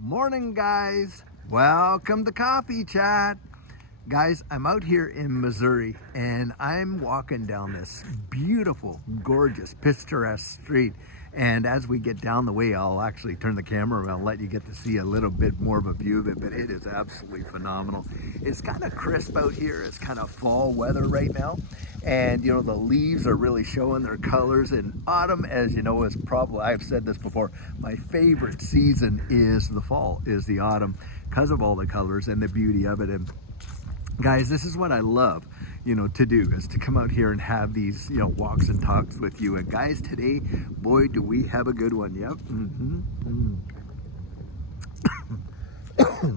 Morning, guys. Welcome to Coffee Chat. Guys, I'm out here in Missouri and I'm walking down this beautiful, gorgeous, picturesque street. And as we get down the way, I'll actually turn the camera around and let you get to see a little bit more of a view of it, but it is absolutely phenomenal. It's kind of crisp out here. It's kind of fall weather right now. And you know, the leaves are really showing their colors. And autumn, as you know, is probably, I've said this before, my favorite season is the fall, is the autumn, because of all the colors and the beauty of it. And guys, this is what I love, to do, is to come out here and have these, walks and talks with you. And guys, today, boy, do we have a good one. Yep.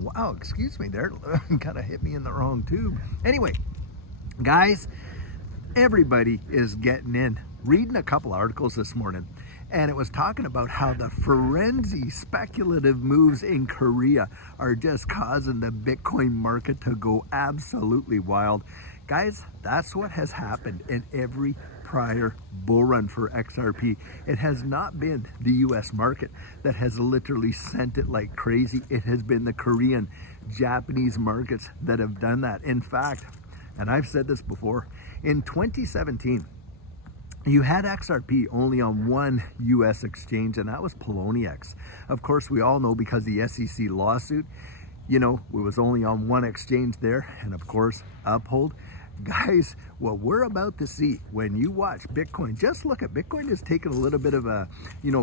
Wow, excuse me there. Kind of hit me in the wrong tube. Anyway, guys, everybody is getting in. Reading a couple articles this morning, and it was talking about how the frenzy speculative moves in Korea are just causing the Bitcoin market to go absolutely wild. Guys, that's what has happened in every prior bull run for XRP. It has not been the US market that has literally sent it like crazy. It has been the Korean, Japanese markets that have done that. In fact, and I've said this before, in 2017, you had XRP only on one US exchange, and that was Poloniex. Of course, we all know, because the SEC lawsuit, it was only on one exchange there, and of course, Uphold. Guys, what we're about to see when you watch Bitcoin, just look at Bitcoin has taken a little bit of a,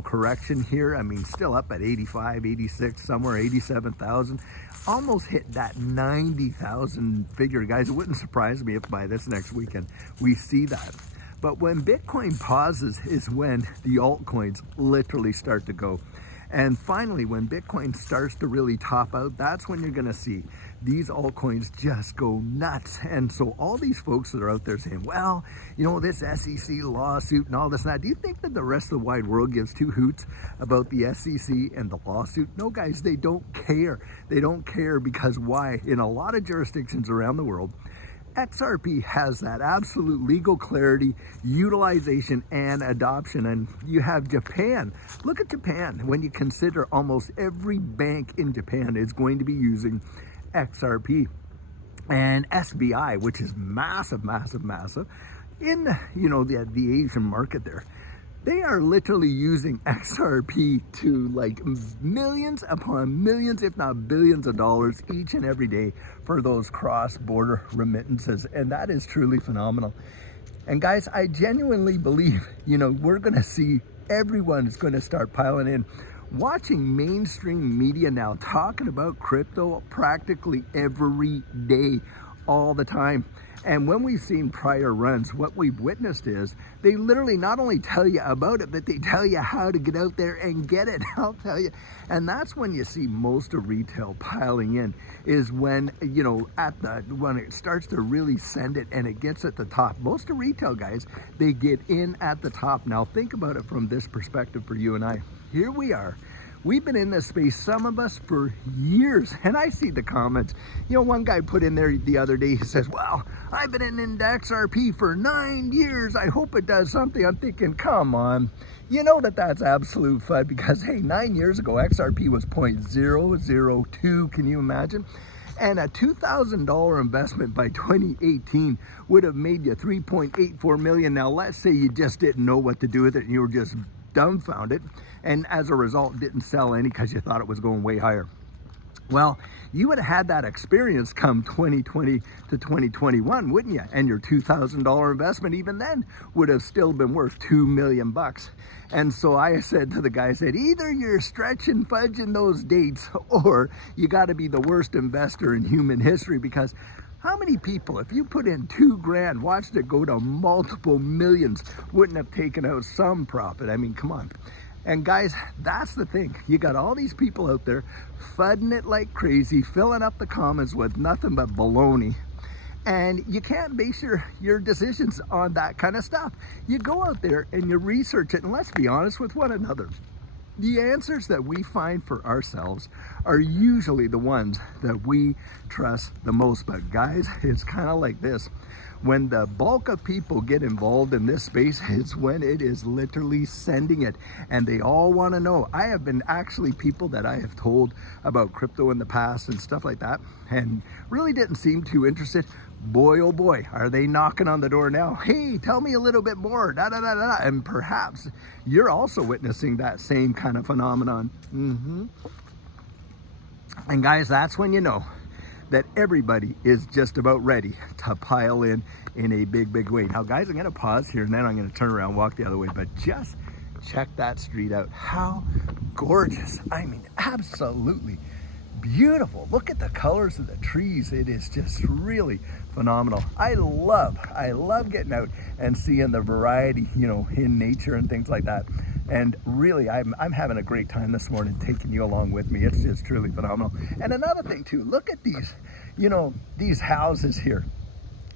correction here. I mean, still up at 85, 86, somewhere 87,000. Almost hit that 90,000 figure, guys. It wouldn't surprise me if by this next weekend we see that. But when Bitcoin pauses is when the altcoins literally start to go. And finally, when Bitcoin starts to really top out, that's when you're going to see these altcoins just go nuts. And so all these folks that are out there saying, well, this SEC lawsuit and all this and that, do you think that the rest of the wide world gives two hoots about the SEC and the lawsuit? No, guys, they don't care. They don't care because why? In a lot of jurisdictions around the world, XRP has that absolute legal clarity, utilization, and adoption. And you have Japan. Look at Japan. When you consider almost every bank in Japan is going to be using XRP. And SBI, which is massive, massive, massive, in the Asian market there. They are literally using XRP to like millions upon millions, if not billions of dollars each and every day for those cross-border remittances. And that is truly phenomenal. And guys, I genuinely believe, we're going to see everyone is going to start piling in. Watching mainstream media now talking about crypto practically every day, all the time. And when we've seen prior runs, what we've witnessed is they literally not only tell you about it, but they tell you how to get out there and get it. I'll tell you. And that's when you see most of retail piling in, is when, when it starts to really send it and it gets at the top. Most of retail guys, they get in at the top. Now think about it from this perspective for you and I. Here we are. We've been in this space, some of us, for years, and I see the comments. One guy put in there the other day, he says, well, I've been in XRP for 9 years. I hope it does something. I'm thinking, come on. You know that's absolute FUD, because, hey, 9 years ago, XRP was 0.002. Can you imagine? And a $2,000 investment by 2018 would have made you $3.84 million. Now, let's say you just didn't know what to do with it and you were just dumbfounded, and as a result didn't sell any because you thought it was going way higher. Well, you would have had that experience come 2020 to 2021, wouldn't you? And your $2,000 investment even then would have still been worth $2 million. And so I said to the guy, I said, either you're stretching, fudging those dates, or you got to be the worst investor in human history, because how many people, if you put in $2,000, watched it go to multiple millions, wouldn't have taken out some profit? I mean, come on. And guys, that's the thing. You got all these people out there fudding it like crazy, filling up the comments with nothing but baloney. And you can't base your decisions on that kind of stuff. You go out there and you research it, and let's be honest with one another. The answers that we find for ourselves are usually the ones that we trust the most. But guys, it's kind of like this. when the bulk of people get involved in this space, it's when it is literally sending it, and they all want to know. I have been actually people that I have told about crypto in the past and stuff like that, and really didn't seem too interested. Boy, oh boy, are they knocking on the door now. Hey, tell me a little bit more, da da da da. And perhaps you're also witnessing that same kind of phenomenon. And guys, that's when you know that everybody is just about ready to pile in a big way. Now guys, I'm gonna pause here and then I'm gonna turn around, walk the other way, but just check that street out. How gorgeous. I mean, absolutely beautiful. Look at the colors of the trees. It is just really phenomenal. I love getting out and seeing the variety, you know, in nature and things like that. And really, I'm having a great time this morning taking you along with me. It's just truly phenomenal. And another thing too, look at these, you know, these houses here.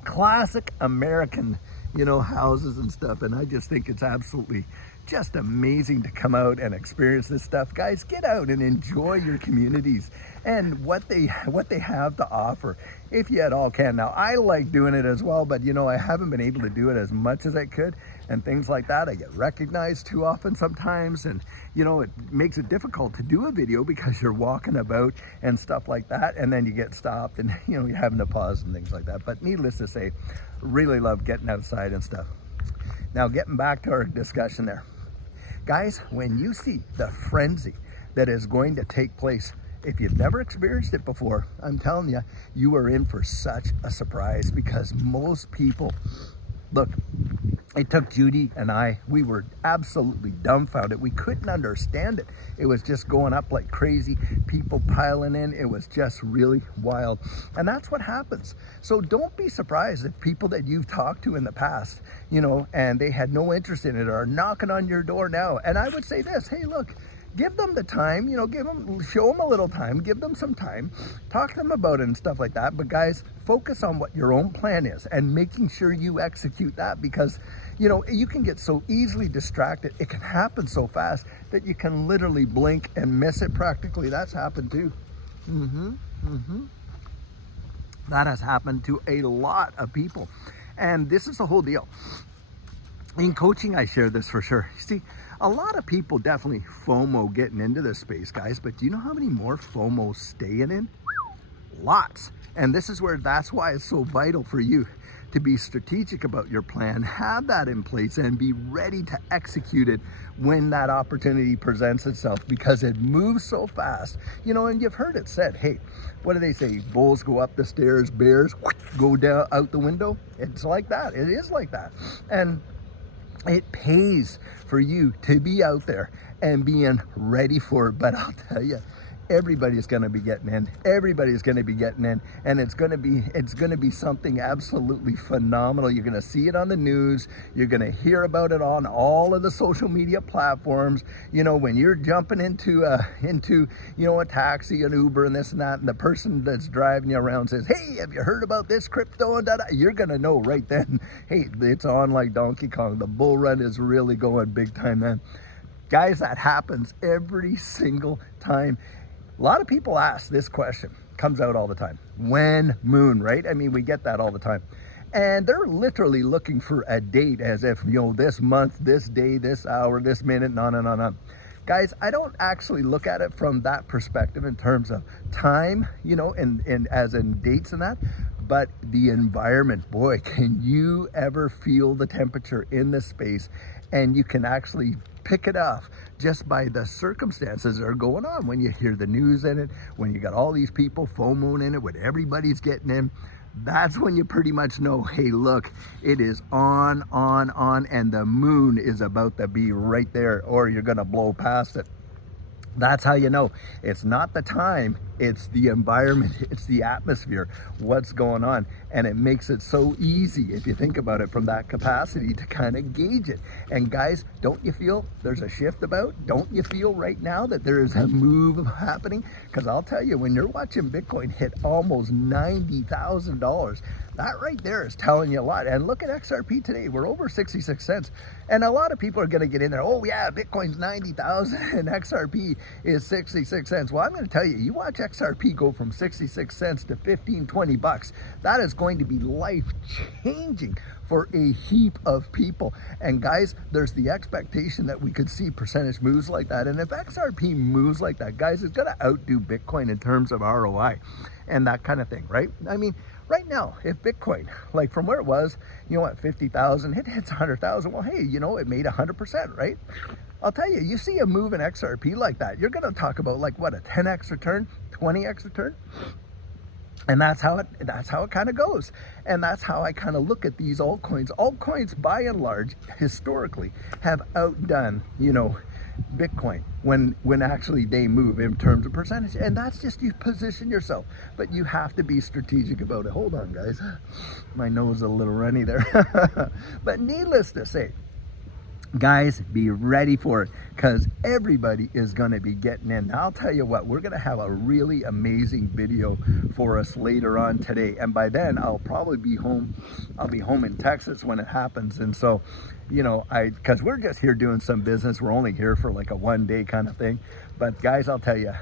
Classic American, you know, houses and stuff. And I just think it's absolutely just amazing to come out and experience this stuff. Guys, get out and enjoy your communities and what they have to offer, if you at all can. Now, I like doing it as well, but you know, I haven't been able to do it as much as I could and things like that. I get recognized too often sometimes, and you know, it makes it difficult to do a video because you're walking about and stuff like that, and then you get stopped and you know, you're having to pause and things like that. But needless to say, really love getting outside and stuff. Now, getting back to our discussion there. Guys, when you see the frenzy that is going to take place, if you've never experienced it before, I'm telling you, you are in for such a surprise, because most people, look, it took Judy and I, we were absolutely dumbfounded. We couldn't understand it. It was just going up like crazy, people piling in. It was just really wild. And that's what happens. So don't be surprised if people that you've talked to in the past, you know, and they had no interest in it, are knocking on your door now. And I would say this, hey, look, give them the time, you know, show them a little time, give them some time, talk to them about it and stuff like that. But guys, focus on what your own plan is and making sure you execute that, because, you know, you can get so easily distracted. It can happen so fast that you can literally blink and miss it practically. That's happened too. That has happened to a lot of people. And this is the whole deal. In coaching, I share this for sure. You see, a lot of people definitely FOMO getting into this space, guys, but do you know how many more FOMO staying in? Lots. And this is where, that's why it's so vital for you to be strategic about your plan, have that in place, and be ready to execute it when that opportunity presents itself, because it moves so fast. You know, and you've heard it said, hey, what do they say? Bulls go up the stairs, bears go down out the window. It's like that. It is like that. And it pays for you to be out there and being ready for it. But I'll tell you, everybody's going to be getting in. Everybody's going to be getting in, and it's going to be something absolutely phenomenal. You're going to see it on the news. You're going to hear about it on all of the social media platforms. You know, when you're jumping into you know, a taxi, an Uber, and this and that, and the person that's driving you around says, "Hey, have you heard about this crypto?" and da da, you're going to know right then, hey, it's on like Donkey Kong. The bull run is really going big time then. Guys, that happens every single time. A lot of people ask this question, comes out all the time. When moon, right? I mean, we get that all the time. And they're literally looking for a date, as if, you know, this month, this day, this hour, this minute, no. Guys, I don't actually look at it from that perspective in terms of time, you know, and as in dates and that, but the environment. Boy, can you ever feel the temperature in this space? And you can actually pick it off just by the circumstances that are going on. When you hear the news in it, when you got all these people FOMOing in it, when everybody's getting in, that's when you pretty much know, hey, look, it is on, and the moon is about to be right there, or you're gonna blow past it. That's how you know. It's not the time, it's the environment, it's the atmosphere, what's going on. And it makes it so easy, if you think about it from that capacity, to kind of gauge it. And guys, don't you feel there's a shift about? Don't you feel right now that there is a move happening? Because I'll tell you, when you're watching Bitcoin hit almost $90,000, that right there is telling you a lot. And look at XRP today, we're over 66 cents. And a lot of people are gonna get in there, oh yeah, Bitcoin's 90,000 and XRP is 66 cents. Well, I'm gonna tell you, you watch XRP go from 66 cents to 15, 20 bucks, that is going to be life changing for a heap of people. And guys, there's the expectation that we could see percentage moves like that. And if XRP moves like that, guys, it's going to outdo Bitcoin in terms of ROI and that kind of thing, right? I mean, right now, if Bitcoin, like from where it was, you know, at 50,000, it hits 100,000. Well, hey, you know, it made 100%, right? I'll tell you, you see a move in XRP like that, you're going to talk about like what, a 10x return, 20x return? And that's how it kind of goes. And that's how I kind of look at these altcoins. Altcoins, by and large, historically, have outdone, you know, Bitcoin when actually they move in terms of percentage. And that's just, you position yourself, but you have to be strategic about it. Hold on, guys, my nose is a little runny there. But needless to say, guys, be ready for it, because everybody is going to be getting in. Now, I'll tell you what, we're going to have a really amazing video for us later on today, and by then I'll probably be home. I'll be home in Texas when it happens. And so, you know, because we're just here doing some business, we're only here for like a one-day kind of thing. But guys, I'll tell you,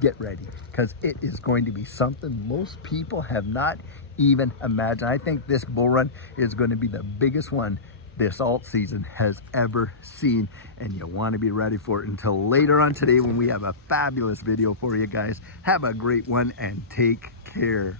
get ready, because it is going to be something most people have not even imagined. I think this bull run is going to be the biggest one this alt season has ever seen, and you want to be ready for it. Until later on today when we have a fabulous video for you guys. Have a great one and take care.